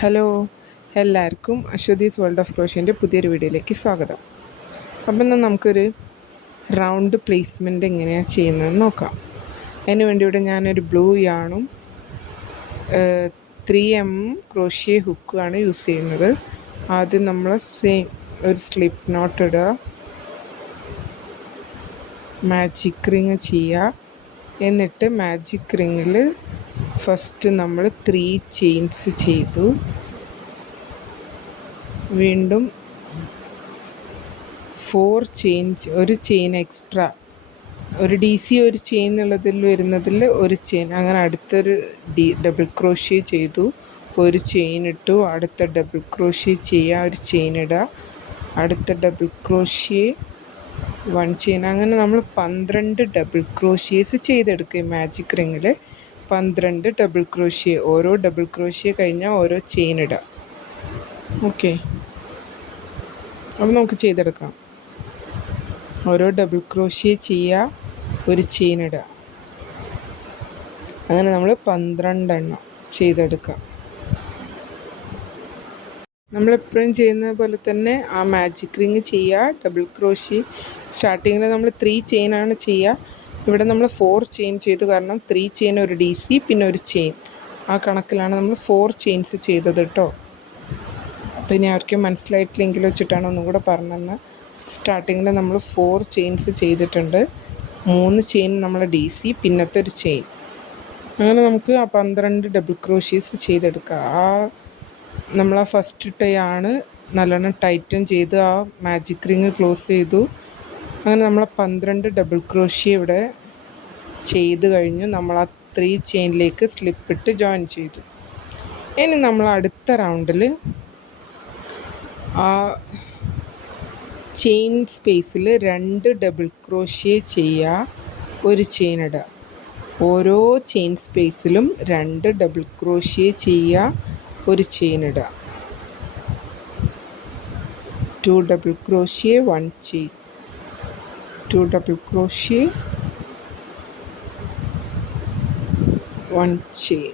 Hello, എല്ലാവർക്കും Aswathi's world of ക്രോഷ്യൻ്റെ പുതിയൊരു വീഡിയോയിലേക്ക് സ്വാഗതം. അപ്പം എന്നാൽ നമുക്കൊരു റൗണ്ട് പ്ലേസ്മെൻറ്റ് എങ്ങനെയാണ് ചെയ്യുന്നതെന്ന് നോക്കാം. അതിന് വേണ്ടി ഇവിടെ ഞാനൊരു ബ്ലൂ യാണും 3M ക്രോഷ്യ ഹുക്കുമാണ് യൂസ് ചെയ്യുന്നത്. ആദ്യം നമ്മൾ സെയിം ഒരു സ്ലിപ്പ് നോട്ട് ഇടുക, മാജിക് റിങ് ചെയ്യുക. എന്നിട്ട് മാജിക് റിങ്ങിൽ ഫസ്റ്റ് നമ്മൾ 3 ചെയിൻസ് ചെയ്തു. വീണ്ടും 4 ചെയിൻസ്, ഒരു ചെയിൻ എക്സ്ട്രാ, ഒരു DC ഒരു ചെയിൻ ഉള്ളതിൽ വരുന്നതിൽ ഒരു ചെയിൻ, അങ്ങനെ അടുത്തൊരു ഡബിൾ ക്രോഷ്യ ചെയ്തു, ഒരു ചെയിൻ ഇട്ടു, അടുത്ത ഡബിൾ ക്രോഷ്യ ചെയ്യുക, ഒരു ചെയിൻ ഇടുക, അടുത്ത ഡബിൾ ക്രോഷ്യ 1 ചെയിൻ, അങ്ങനെ നമ്മൾ 12 ഡബിൾ ക്രോഷ്യേസ് ചെയ്തെടുക്കുക. മാജിക് റിങ്ങിൽ 12 ഡബിൾ ക്രോഷ്യ, ഓരോ ഡബിൾ ക്രോഷ്യ കഴിഞ്ഞാൽ ഓരോ ചെയിൻ ഇടുക. ഓക്കെ, അപ്പോൾ നമുക്ക് ചെയ്തെടുക്കാം. ഓരോ ഡബിൾ ക്രോഷ്യ ചെയ്യുക, ഒരു ചെയിൻ ഇടുക, അങ്ങനെ നമ്മൾ 12 എണ്ണം ചെയ്തെടുക്കാം. നമ്മളെപ്പോഴും ചെയ്യുന്നത് പോലെ തന്നെ ആ മാജിക് റിങ് ചെയ്യുക, ഡബിൾ ക്രോഷ്യ സ്റ്റാർട്ടിങ്ങിൽ നമ്മൾ 3 ചെയിനാണ് ചെയ്യുക. ഇവിടെ നമ്മൾ 4 ചെയിൻ ചെയ്തു, കാരണം 3 ചെയിൻ, ഒരു DC പിന്നെ ഒരു ചെയിൻ, ആ കണക്കിലാണ് നമ്മൾ 4 ചെയിൻസ് ചെയ്തത് കേട്ടോ. അപ്പോൾ ഇനി ആർക്കും മനസ്സിലായിട്ടില്ലെങ്കിൽ വെച്ചിട്ടാണ് ഒന്നും കൂടെ പറഞ്ഞതെന്ന്. സ്റ്റാർട്ടിങ്ങിൽ നമ്മൾ 4 ചെയിൻസ് ചെയ്തിട്ടുണ്ട്, 3 ചെയിൻ നമ്മൾ DC, പിന്നത്തെ ഒരു ചെയിൻ, അങ്ങനെ നമുക്ക് ആ 12 ഡബിൾ ക്രോഷ്യേസ് ചെയ്തെടുക്കുക. നമ്മൾ ആ ഫസ്റ്റ് ഇട്ടയാണ് നല്ലോണം ടൈറ്റൻ ചെയ്ത് ആ മാജിക് റിങ് ക്ലോസ് ചെയ്തു. അങ്ങനെ നമ്മൾ 12 ഡബിൾ ക്രോഷ്യ ഇവിടെ ചെയ്ത് കഴിഞ്ഞു. നമ്മൾ ആ 3 ചെയിനിലേക്ക് സ്ലിപ്പിട്ട് ജോയിൻ ചെയ്തു. ഇനി നമ്മൾ അടുത്ത റൗണ്ടിൽ ആ ചെയിൻ സ്പേസിൽ 2 ഡബിൾ ക്രോഷ്യ ചെയ്യുക, ഒരു ചെയിൻ ഇടുക, ഓരോ ചെയിൻ സ്പേസിലും 2 ഡബിൾ ക്രോഷ്യ ചെയ്യുക, ഒരു ചെയിൻ ഇടുക, 2 double crochet 1 chain, 2 double crochet 1 chain.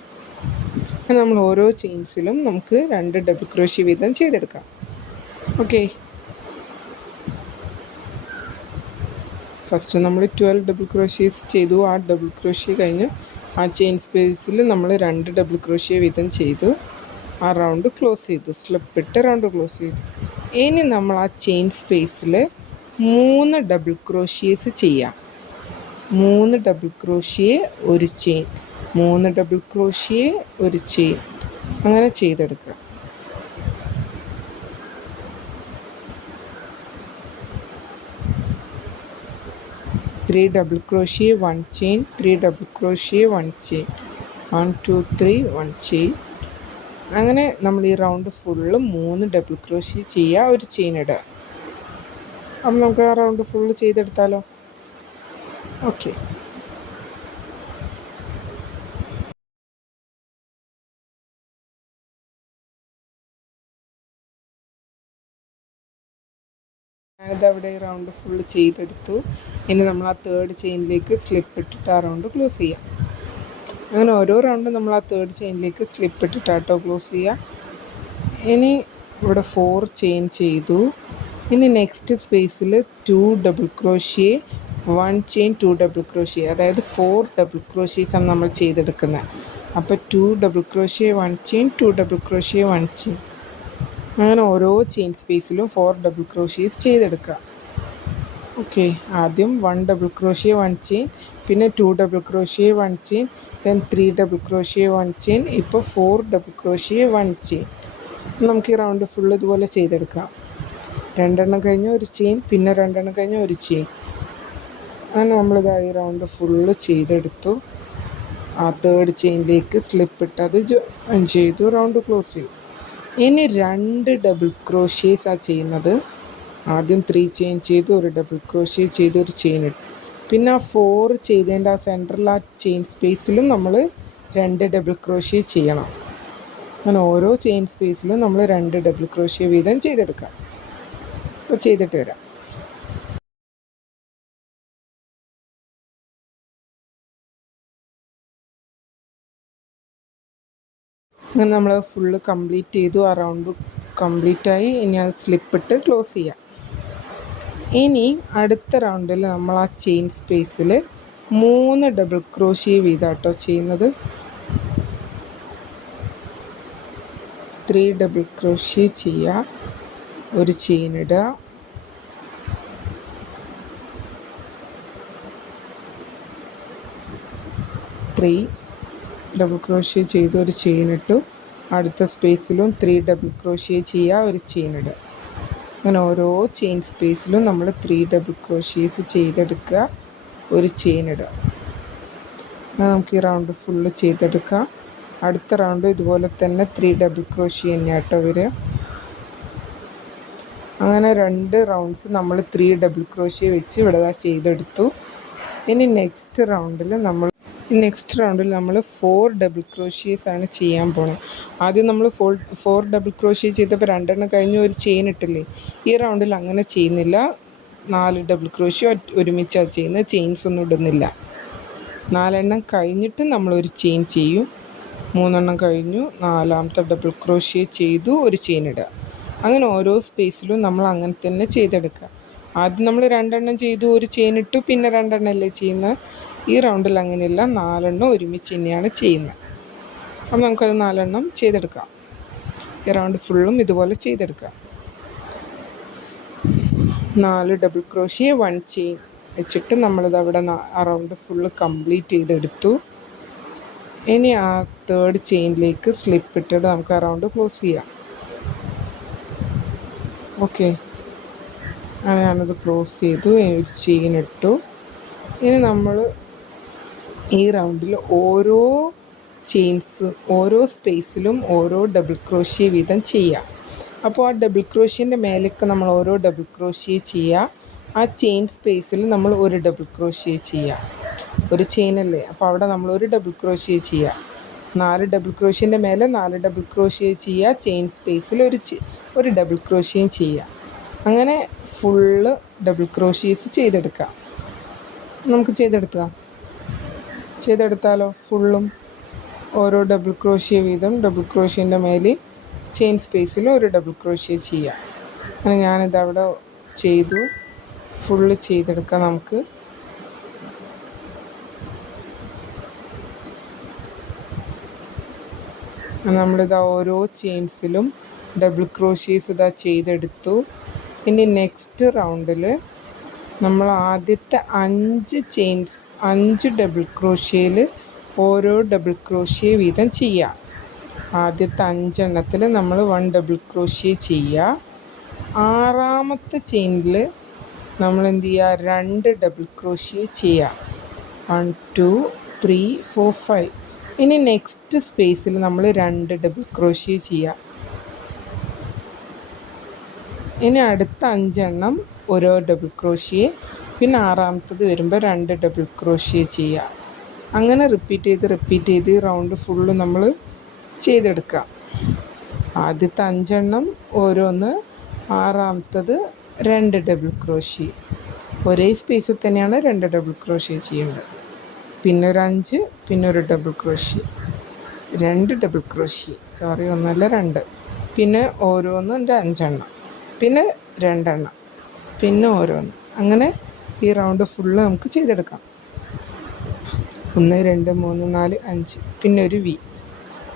നമ്മൾ ഓരോ ചെയിൻസിലും നമുക്ക് 2 ഡബിൾ ക്രോഷ്യ വീതം ചെയ്തെടുക്കാം. ഓക്കെ, ഫസ്റ്റ് നമ്മൾ 12 ഡബിൾ ക്രോഷ്യേസ് ചെയ്തു. ആ ഡബിൾ ക്രോഷ്യ കഴിഞ്ഞ് ആ ചെയിൻ സ്പേസിൽ നമ്മൾ 2 ഡബിൾ ക്രോഷ്യ വീതം ചെയ്തു. ആ റൗണ്ട് ക്ലോസ് ചെയ്തു, സ്ലിപ്പിട്ട് റൗണ്ട് ക്ലോസ് ചെയ്തു. ഇനി നമ്മൾ ആ ചെയിൻ സ്പേസിൽ 3 ഡബിൾ ക്രോഷ്യേസ് ചെയ്യാം. 3 ഡബിൾ ക്രോഷ്യ, ഒരു ചെയിൻ, 3 ഡബിൾ ക്രോഷ്യ, ഒരു ചെയിൻ, അങ്ങനെ ചെയ്തെടുക്കുക. Three double crochet 1 chain, 3 double crochet 1 chain, 1 2 3 1 chain, അങ്ങനെ നമ്മൾ ഈ റൗണ്ട് ഫുള്ള് 3 ഡബിൾ ക്രോഷ്യ ചെയ്യുക, ഒരു ചെയിൻ ഇടുക. അപ്പം നമുക്ക് ആ റൗണ്ട് ഫുള്ള് ചെയ്തെടുത്താലോ. ഓക്കെ, ഞാനിത് അവിടെ ഈ റൗണ്ട് ഫുള്ള് ചെയ്തെടുത്തു. ഇനി നമ്മൾ ആ 3rd ചെയിനിലേക്ക് സ്ലിപ്പ് ഇട്ടിട്ട് ആ റൗണ്ട് ക്ലോസ് ചെയ്യാം. അങ്ങനെ ഓരോ റൗണ്ടും നമ്മൾ ആ 3rd ചെയിനിലേക്ക് സ്ലിപ്പ് ഇട്ടിട്ടാട്ടോ ക്ലോസ് ചെയ്യുക. ഇനി ഇവിടെ 4 ചെയിൻ ചെയ്തു. ഇനി നെക്സ്റ്റ് സ്പേസിൽ 2 double crochet 1 chain, 2 double crochet, അതായത് 4 ഡബിൾ ക്രോഷ്യേസാണ് നമ്മൾ ചെയ്തെടുക്കുന്നത്. അപ്പോൾ 2 double crochet 1 chain, 2 double crochet 1 chain, അങ്ങനെ ഓരോ ചെയിൻ സ്പേസിലും 4 ഡബിൾ ക്രോഷ്യേസ് ചെയ്തെടുക്കുക. ഓക്കെ, ആദ്യം 1 ഡബിൾ ക്രോഷ്യ 1 ചെയിൻ, പിന്നെ 2 double crochet 1 chain, then 3 double crochet 1 chain, ഇപ്പോൾ 4 ഡബിൾ ക്രോഷ്യ 1 ചെയിൻ. നമുക്ക് ഈ റൗണ്ട് ഫുള്ള് ഇതുപോലെ ചെയ്തെടുക്കാം. 2 എണ്ണം കഴിഞ്ഞ് ഒരു ചെയിൻ, പിന്നെ 2 എണ്ണം കഴിഞ്ഞ് ഒരു ചെയിൻ, അങ്ങനെ നമ്മളിത് ഈ റൗണ്ട് ഫുള്ള് ചെയ്തെടുത്തു. ആ 3rd ചെയിനിലേക്ക് സ്ലിപ്പ് ഇട്ട് അത് ജോയിൻ ചെയ്തു, റൗണ്ട് ക്ലോസ് ചെയ്തു. ഇനി 2 ഡബിൾ ക്രോഷ്യേസാണ് ചെയ്യുന്നത്. ആദ്യം 3 ചെയിൻ ചെയ്തു, ഒരു ഡബിൾ ക്രോഷ്യ ചെയ്തു, ഒരു ചെയിൻ ഇട്ടു, പിന്നെ ആ 4 ചെയ്തതിൻ്റെ ആ സെൻറ്ററിൽ ആ ചെയിൻ സ്പേസിലും നമ്മൾ 2 ഡബിൾ ക്രോഷ്യ ചെയ്യണം. അങ്ങനെ ഓരോ ചെയിൻ സ്പേസിലും നമ്മൾ 2 ഡബിൾ ക്രോഷ്യ വീതം ചെയ്തെടുക്കാം. അപ്പോൾ ചെയ്തിട്ട് വരാം. അങ്ങനെ നമ്മൾ ഫുള്ള് കംപ്ലീറ്റ് ചെയ്തു. ആ റൗണ്ട് കംപ്ലീറ്റായി. ഇനി അത് സ്ലിപ്പിട്ട് ക്ലോസ് ചെയ്യാം. ഇനി അടുത്ത റൗണ്ടിൽ നമ്മൾ ആ ചെയിൻ സ്പേസിൽ 3 ഡബിൾ ക്രോഷ്യ വീതം ചെയ്യുന്നത്. 3 ഡബിൾ ക്രോഷ്യ ചെയ്യുക, ഒരു ചെയിൻ ഇടുക, ഡബിൾ ക്രോഷ്യ ചെയ്ത് ഒരു ചെയിൻ ഇട്ടു. അടുത്ത സ്പേസിലും 3 ഡബിൾ ക്രോഷ്യ ചെയ്യുക, ഒരു ചെയിൻ ഇടുക. അങ്ങനെ ഓരോ ചെയിൻ സ്പേസിലും നമ്മൾ 3 ഡബിൾ ക്രോഷ്യേസ് ചെയ്തെടുക്കുക, ഒരു ചെയിൻ ഇടുക. നമുക്ക് ഈ റൗണ്ട് ഫുള്ള് ചെയ്തെടുക്കാം. അടുത്ത റൗണ്ട് ഇതുപോലെ തന്നെ 3 ഡബിൾ ക്രോഷ്യ തന്നെയാട്ടോ വരിക. അങ്ങനെ 2 റൗണ്ട്സ് നമ്മൾ 3 ഡബിൾ ക്രോഷ്യ വെച്ച് ഇവിടെ ചെയ്തെടുത്തു. ഇനി നെക്സ്റ്റ് റൗണ്ടിൽ നമ്മൾ 4 ഡബിൾ ക്രോഷ്യേസ് ആണ് ചെയ്യാൻ പോണത്. ആദ്യം നമ്മൾ 4 ഡബിൾ ക്രോഷ്യ ചെയ്തപ്പോൾ 2 എണ്ണം കഴിഞ്ഞ് ഒരു ചെയിൻ ഇട്ടില്ലേ. ഈ റൗണ്ടിൽ അങ്ങനെ ചെയ്യുന്നില്ല. 4 ഡബിൾ ക്രോഷ്യ ഒരുമിച്ചാണ് ചെയ്യുന്നത്, ചെയിൻസ് ഒന്നും ഇടുന്നില്ല. 4 എണ്ണം കഴിഞ്ഞിട്ട് നമ്മളൊരു ചെയിൻ ചെയ്യും. 3 എണ്ണം കഴിഞ്ഞു, 4ാമത്തെ ഡബിൾ ക്രോഷ്യ ചെയ്തു, ഒരു ചെയിൻ ഇടുക. അങ്ങനെ ഓരോ സ്പേസിലും നമ്മൾ അങ്ങനെ തന്നെ ചെയ്തെടുക്കുക. ആദ്യം നമ്മൾ 2 എണ്ണം ചെയ്തു, ഒരു ചെയിൻ ഇട്ടു, പിന്നെ 2 എണ്ണം അല്ലേ ചെയ്യുന്നത്. ഈ റൗണ്ടിൽ അങ്ങനെയല്ല, 4 എണ്ണം ഒരുമിച്ച് തന്നെയാണ് ചെയ്യുന്നത്. അപ്പം നമുക്കത് 4 എണ്ണം ചെയ്തെടുക്കാം. ഈ റൗണ്ട് ഫുള്ളും ഇതുപോലെ ചെയ്തെടുക്കാം. 4 ഡബിൾ ക്രോഷ്യ 1 ചെയിൻ വെച്ചിട്ട് നമ്മളിത് അവിടെ ആ റൗണ്ട് ഫുള്ള് കംപ്ലീറ്റ് ചെയ്തെടുത്തു. ഇനി ആ 3rd ചെയിനിലേക്ക് സ്ലിപ്പ് ഇട്ടിട്ട് നമുക്ക് ആ റൗണ്ട് ക്ലോസ് ചെയ്യാം. ഓക്കെ, അങ്ങനെ ഞാനത് ക്ലോസ് ചെയ്തു, ചെയിൻ ഇട്ടു. ഇനി നമ്മൾ ഈ റൗണ്ടിൽ ഓരോ സ്പേസിലും ഓരോ ഡബിൾ ക്രോഷ്യ വീതം ചെയ്യാം. അപ്പോൾ ആ ഡബിൾ ക്രോഷ്യൻ്റെ മേലേക്ക് നമ്മൾ ഓരോ ഡബിൾ ക്രോഷ്യ ചെയ്യുക. ആ ചെയിൻ സ്പേസിൽ നമ്മൾ ഒരു ഡബിൾ ക്രോഷ്യ ചെയ്യുക. ഒരു ചെയിനല്ലേ, അപ്പോൾ അവിടെ നമ്മൾ ഒരു ഡബിൾ ക്രോഷ്യ ചെയ്യുക. 4 ഡബിൾ ക്രോഷ്യൻ്റെ മേലെ 4 ഡബിൾ ക്രോഷ്യ ചെയ്യുക. ചെയിൻ സ്പേസിൽ ഒരു ഡബിൾ ക്രോഷ്യയും ചെയ്യുക. അങ്ങനെ ഫുള്ള് ഡബിൾ ക്രോഷ്യേസ് ചെയ്തെടുക്കാം. നമുക്ക് ചെയ്തെടുത്താലോ? ഫുള്ളും ഓരോ ഡബിൾ ക്രോഷ്യ വീതം ഡബിൾ ക്രോഷ്യൻ്റെ മേലെ ചെയിൻ സ്പേസിൽ ഒരു ഡബിൾ ക്രോഷ്യ ചെയ്യുക. അങ്ങനെ ഞാനിതവിടെ ചെയ്തു. ഫുള്ള് ചെയ്തെടുക്കാം നമുക്ക്. നമ്മളിതാ ഓരോ ചെയിൻസിലും ഡബിൾ ക്രോഷ്യേസ് ചെയ്തെടുത്തു. ഇനി നെക്സ്റ്റ് റൗണ്ടിൽ നമ്മൾ ആദ്യത്തെ 5 ഡബിൾ ക്രോഷ്യയിൽ ഓരോ ഡബിൾ ക്രോഷ്യ വീതം ചെയ്യാം. ആദ്യത്തെ 5 എണ്ണത്തിൽ നമ്മൾ 1 ഡബിൾ ക്രോഷ്യ ചെയ്യുക. 6ാമത്തെ ചെയിനിൽ നമ്മൾ എന്ത് ചെയ്യുക? 2 ഡബിൾ ക്രോഷ്യ ചെയ്യുക. 1 2 3 4 5. ഇനി നെക്സ്റ്റ് സ്പേസിൽ നമ്മൾ 2 ഡബിൾ ക്രോഷ്യ ചെയ്യുക. ഇനി അടുത്ത 5 എണ്ണം ഓരോ ഡബിൾ ക്രോഷ്യ, പിന്നെ 6ാമത്തത് വരുമ്പോൾ 2 ഡബിൾ ക്രോഷ്യ ചെയ്യുക. അങ്ങനെ റിപ്പീറ്റ് ചെയ്ത് റൗണ്ട് ഫുള്ള് നമ്മൾ ചെയ്തെടുക്കുക. ആദ്യത്തെ 5 എണ്ണം ഓരോന്ന്, 6ാമത്തത് 2 ഡബിൾ ക്രോഷ്യ. ഒരേ സ്പേസിൽ തന്നെയാണ് 2 ഡബിൾ ക്രോഷ്യ ചെയ്യേണ്ടത്. പിന്നെ ഒരു 5, പിന്നെ ഒരു ഡബിൾ ക്രോഷ്യ, 2 ഡബിൾ ക്രോഷ്യ, ഒന്നല്ല 2. പിന്നെ ഓരോന്നും 5 എണ്ണം, പിന്നെ 2 എണ്ണം, പിന്നെ ഓരോന്ന്. അങ്ങനെ ഈ റൗണ്ട് ഫുള്ള് നമുക്ക് ചെയ്തെടുക്കാം. 1 2 3 4 5, പിന്നെ ഒരു വി,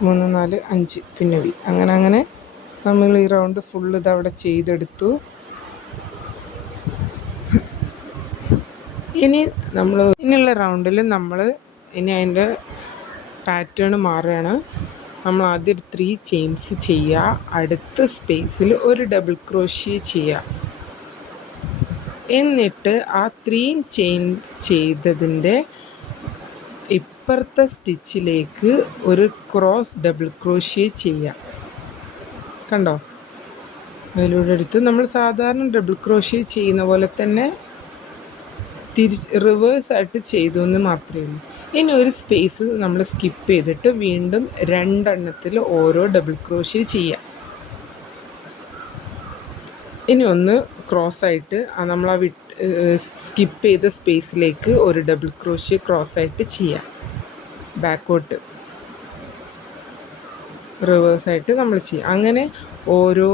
3 4 5, പിന്നെ വി. അങ്ങനെ നമ്മൾ ഈ റൗണ്ട് ഫുള്ള് ഇതവിടെ ചെയ്തെടുത്തു. ഇനിയുള്ള റൗണ്ടിൽ നമ്മൾ അതിൻ്റെ പാറ്റേൺ മാറുകയാണ്. നമ്മൾ ആദ്യം 3 ചെയിൻസ് ചെയ്യുക. അടുത്ത സ്പേസിൽ ഒരു ഡബിൾ ക്രോഷ്യ ചെയ്യുക. എന്നിട്ട് ആ 3 ചെയിൻ ചെയ്തതിൻ്റെ ഇപ്പുറത്തെ സ്റ്റിച്ചിലേക്ക് ഒരു ക്രോസ് ഡബിൾ ക്രോഷ്യ ചെയ്യുക. കണ്ടോ? അതിലൂടെ എടുത്ത് നമ്മൾ സാധാരണ ഡബിൾ ക്രോഷ്യ ചെയ്യുന്ന പോലെ തന്നെ റിവേഴ്സായിട്ട് ചെയ്തു എന്ന് മാത്രമേ ഉള്ളൂ. ഇനി ഒരു സ്പേസ് നമ്മൾ സ്കിപ്പ് ചെയ്തിട്ട് വീണ്ടും 2 എണ്ണത്തിൽ ഓരോ ഡബിൾ ക്രോഷ്യ ചെയ്യുക. ഇനി ഒന്ന് ക്രോസായിട്ട് നമ്മൾ സ്കിപ്പ് ചെയ്ത സ്പേസിലേക്ക് ഒരു ഡബിൾ ക്രോഷ്യ ക്രോസായിട്ട് ചെയ്യുക. ബാക്കോട്ട് റിവേഴ്സായിട്ട് നമ്മൾ ചെയ്യുക. അങ്ങനെ ഓരോ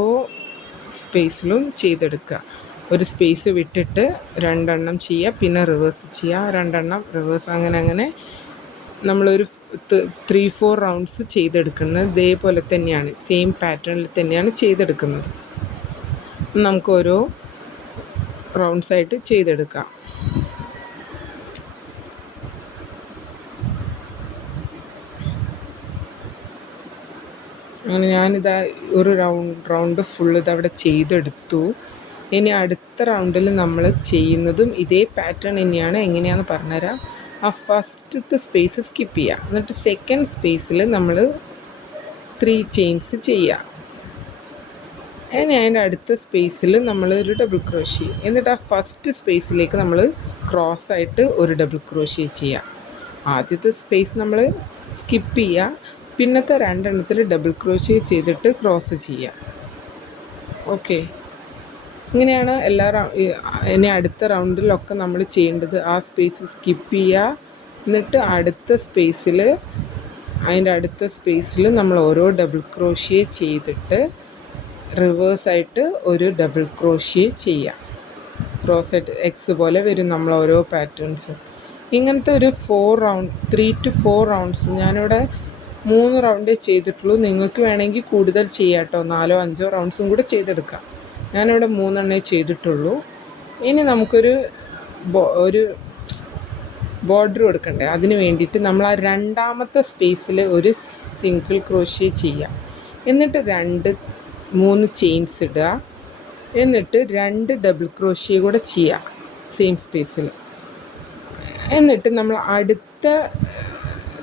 സ്പേസിലും ചെയ്തെടുക്കുക. ഒരു സ്പേസ് വിട്ടിട്ട് 2 എണ്ണം ചെയ്യുക, പിന്നെ റിവേഴ്സ് ചെയ്യുക, 2 എണ്ണം റിവേഴ്സ്, അങ്ങനെ നമ്മളൊരു 3-4 റൗണ്ട്സ് ചെയ്തെടുക്കുന്നത് ഇതേപോലെ തന്നെയാണ്, സെയിം പാറ്റേണിൽ തന്നെയാണ് ചെയ്തെടുക്കുന്നത്. നമുക്ക് ഓരോ റൗണ്ട്സായിട്ട് ചെയ്തെടുക്കാം. അങ്ങനെ ഞാനിതാ ഒരു റൗണ്ട് ഫുൾ ഇതവിടെ ചെയ്തെടുത്തു. ഇനി അടുത്ത റൗണ്ടിൽ നമ്മൾ ചെയ്യുന്നതും ഇതേ പാറ്റേൺ തന്നെയാണ്. എങ്ങനെയാണെന്ന് പറഞ്ഞുതരാം. ആ ഫസ്റ്റത്തെ സ്പേസ് സ്കിപ്പ് ചെയ്യുക, എന്നിട്ട് സെക്കൻഡ് സ്പേസിൽ നമ്മൾ 3 ചെയിൻസ് ചെയ്യുക. ഇനി അതിൻ്റെ അടുത്ത സ്പേസിൽ നമ്മൾ ഒരു ഡബിൾ ക്രോഷ്യ, എന്നിട്ട് ആ ഫസ്റ്റ് സ്പേസിലേക്ക് നമ്മൾ ക്രോസായിട്ട് ഒരു ഡബിൾ ക്രോഷ്യ ചെയ്യുക. ആദ്യത്തെ സ്പേസ് നമ്മൾ സ്കിപ്പ് ചെയ്യുക, പിന്നത്തെ 2 എണ്ണത്തിൽ ഡബിൾ ക്രോഷ്യ ചെയ്തിട്ട് ക്രോസ് ചെയ്യുക. ഓക്കെ, ഇങ്ങനെയാണ് ഇനി അടുത്ത റൗണ്ടിലൊക്കെ നമ്മൾ ചെയ്യേണ്ടത്. ആ സ്പേസ് സ്കിപ്പ് ചെയ്യുക, എന്നിട്ട് അതിൻ്റെ അടുത്ത സ്പേസിൽ നമ്മൾ ഓരോ ഡബിൾ ക്രോഷ്യ ചെയ്തിട്ട് റിവേഴ്സായിട്ട് ഒരു ഡബിൾ ക്രോഷ്യ ചെയ്യുക. ക്രോസായിട്ട് എക്സ് പോലെ വരും നമ്മൾ ഓരോ പാറ്റേൺസും. ഇങ്ങനത്തെ ഒരു 3 to 4 റൗണ്ട്സ്, ഞാനിവിടെ 3 റൗണ്ടേ ചെയ്തിട്ടുള്ളൂ. നിങ്ങൾക്ക് വേണമെങ്കിൽ കൂടുതൽ ചെയ്യാം കേട്ടോ, 4-5 റൗണ്ട്സും കൂടെ ചെയ്തെടുക്കാം. ഞാനിവിടെ 3 എണ്ണേ ചെയ്തിട്ടുള്ളൂ. ഇനി നമുക്കൊരു ബോർഡർ കൊടുക്കണ്ടേ, അതിന് വേണ്ടിയിട്ട് നമ്മൾ ആ രണ്ടാമത്തെ സ്പേസിൽ ഒരു സിംഗിൾ ക്രോഷ്യ ചെയ്യുക, എന്നിട്ട് 2-3 ചെയിൻസ് ഇടുക, എന്നിട്ട് 2 ഡബിൾ ക്രോഷ്യ കൂടെ ചെയ്യുക സെയിം സ്പേസിൽ. എന്നിട്ട് നമ്മൾ അടുത്ത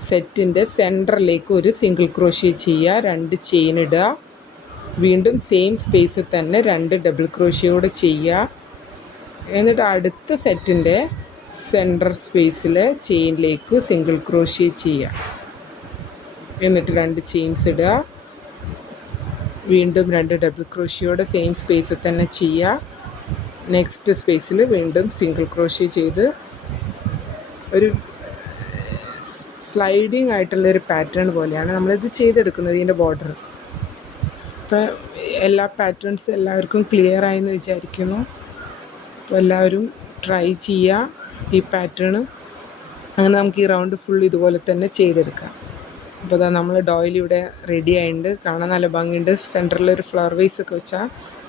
സെറ്റിൻ്റെ സെൻറ്ററിലേക്ക് ഒരു സിംഗിൾ ക്രോഷ്യ ചെയ്യുക, 2 ചെയിൻ ഇടുക, വീണ്ടും സെയിം സ്പേസിൽ തന്നെ 2 ഡബിൾ ക്രോഷ്യ കൂടെ ചെയ്യുക. എന്നിട്ട് അടുത്ത സെറ്റിൻ്റെ സെൻറ്റർ സ്പേസിൽ ചെയിനിലേക്ക് സിംഗിൾ ക്രോഷ്യ ചെയ്യുക, എന്നിട്ട് 2 ചെയിൻസ് ഇടുക, വീണ്ടും 2 ഡബിൾ ക്രോഷ്യോടെ സെയിം സ്പേസിൽ തന്നെ ചെയ്യുക. നെക്സ്റ്റ് സ്പേസിൽ വീണ്ടും സിംഗിൾ ക്രോഷ്യ ചെയ്ത് ഒരു സ്ലൈഡിങ് ആയിട്ടുള്ളൊരു പാറ്റേൺ പോലെയാണ് നമ്മളിത് ചെയ്തെടുക്കുന്നത്, ഇതിൻ്റെ ബോർഡർ. അപ്പോൾ എല്ലാ പാറ്റേൺസും എല്ലാവർക്കും ക്ലിയർ ആയെന്ന് വിചാരിക്കുന്നു. അപ്പോൾ എല്ലാവരും ട്രൈ ചെയ്യുക ഈ പാറ്റേൺ. അങ്ങനെ നമുക്ക് ഈ റൗണ്ട് ഫുൾ ഇതുപോലെ തന്നെ ചെയ്തെടുക്കാം. അപ്പോൾ അതാ നമ്മൾ ഡോയിൽ ഇവിടെ റെഡി ആയിട്ടുണ്ട്. കാണാൻ നല്ല ഭംഗിയുണ്ട്. സെൻറ്ററിലൊരു ഫ്ലവർ വേസ് ഒക്കെ വെച്ചാൽ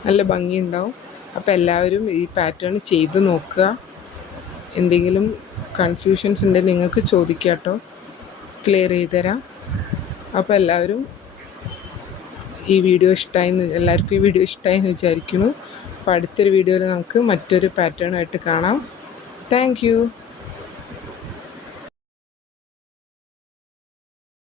നല്ല ഭംഗിയുണ്ടാവും. അപ്പോൾ എല്ലാവരും ഈ പാറ്റേൺ ചെയ്ത് നോക്കുക. എന്തെങ്കിലും കൺഫ്യൂഷൻസ് ഉണ്ടെങ്കിൽ നിങ്ങൾക്ക് ചോദിക്കാം കേട്ടോ, ക്ലിയർ ചെയ്ത് തരാം. അപ്പോൾ എല്ലാവർക്കും ഈ വീഡിയോ ഇഷ്ടമായെന്ന് വിചാരിക്കുന്നു. അപ്പോൾ അടുത്തൊരു വീഡിയോയിൽ നമുക്ക് മറ്റൊരു പാറ്റേണായിട്ട് കാണാം. Thank you.